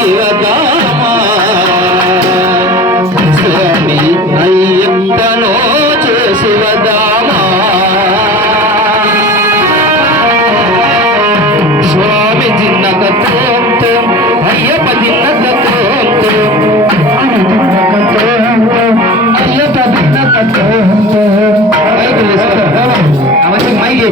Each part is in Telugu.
వదామా స్వామి అయ్యప్పనో చేసి వదామా స్వామి జిన్నక తోం తోం అయ్యప్ప జిన్నక తోం తోం అయ్యప్ప జిన్నక తోం తోం మైకి వేసుకో అవన్నీ మైకి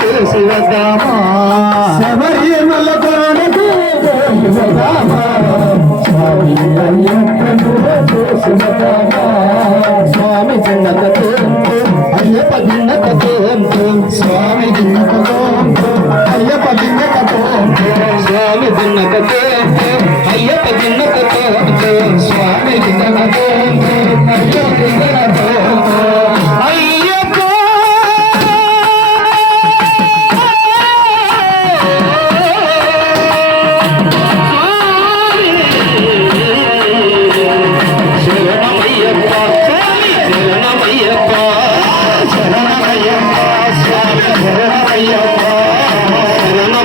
చూసి వద్దామా శబరిమల కొండకు వద్దామా స్వామి అయ్యప్పను చూసి వద్దామా స్వామి జిన్నకతో అయ్యప్ప జిన్నకతో స్వామి జిన్నకతో అయ్యప్ప జిన్నకతో స్వామి అయ్యప్ప స్వామి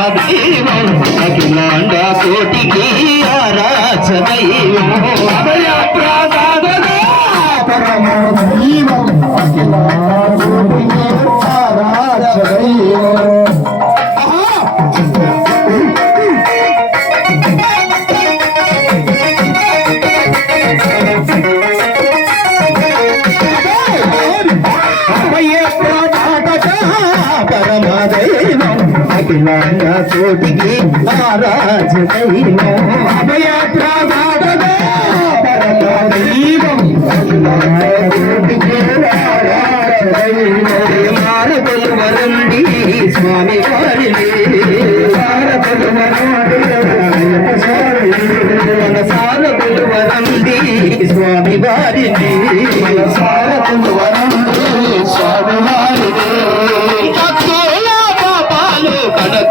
হবে పరమదైవం అఖిలాండ కోటికి నారాజ దైవం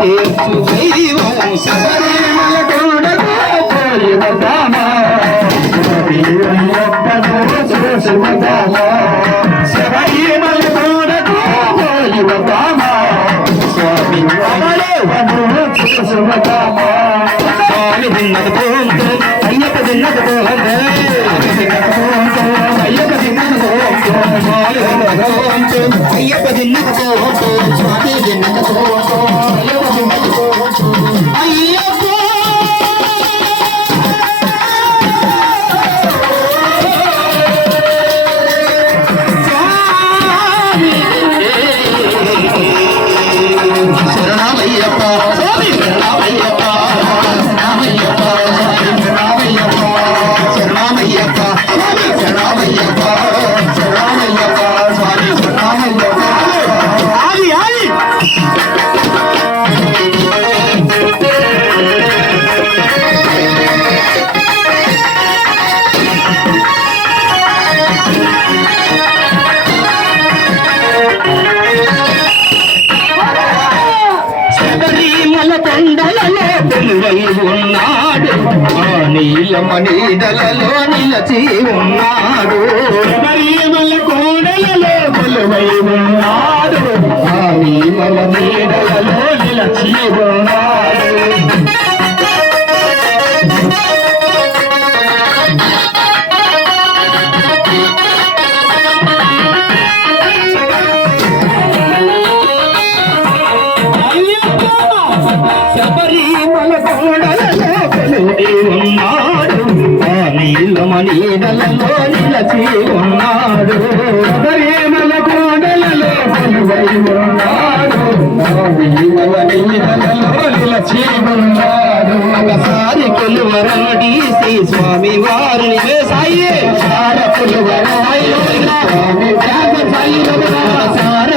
కడతీర్చు దైవం శబరిమల కొండకు పోయి వద్దామా. శబరిమల కొండకు పోయి వద్దామా. స్వామి అమలేవను స్వామి దిన్నకు పోంతో, అయ్యప్ప దిన్నకు పోంతో, అయ్యప్ప స్వామి అయ్యప్ప స్వామి నీలమణి దళలో నిలచి ఉన్నాడు శబరిమల కోడలలో కొలువై ఉన్నాడు ఆ నీలమణిదలలో నిలచి ఉన్నాడు శబరిమల కోడలలో ఉన్నాడు నిలచి ఉన్నాడు శబరిమల కోడలలో ఉన్నాడు నిలచి ఉన్నాడు ఒకసారి శ్రీ స్వామి వారు వేసాయి సార కొలువరాయి స్వామి త్యాగ సాయి సార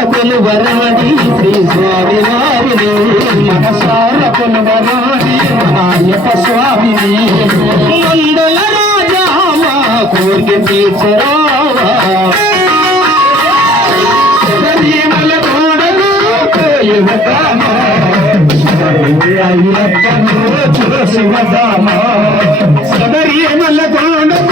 మనసార కొలువరాడి మహాయప్ప స్వామిని మండల రాజా కోరిక తీర్చరావా శబరిమల కోడలు యువతామ అయ్యప్పను శివదామ శబరిమల కోడలు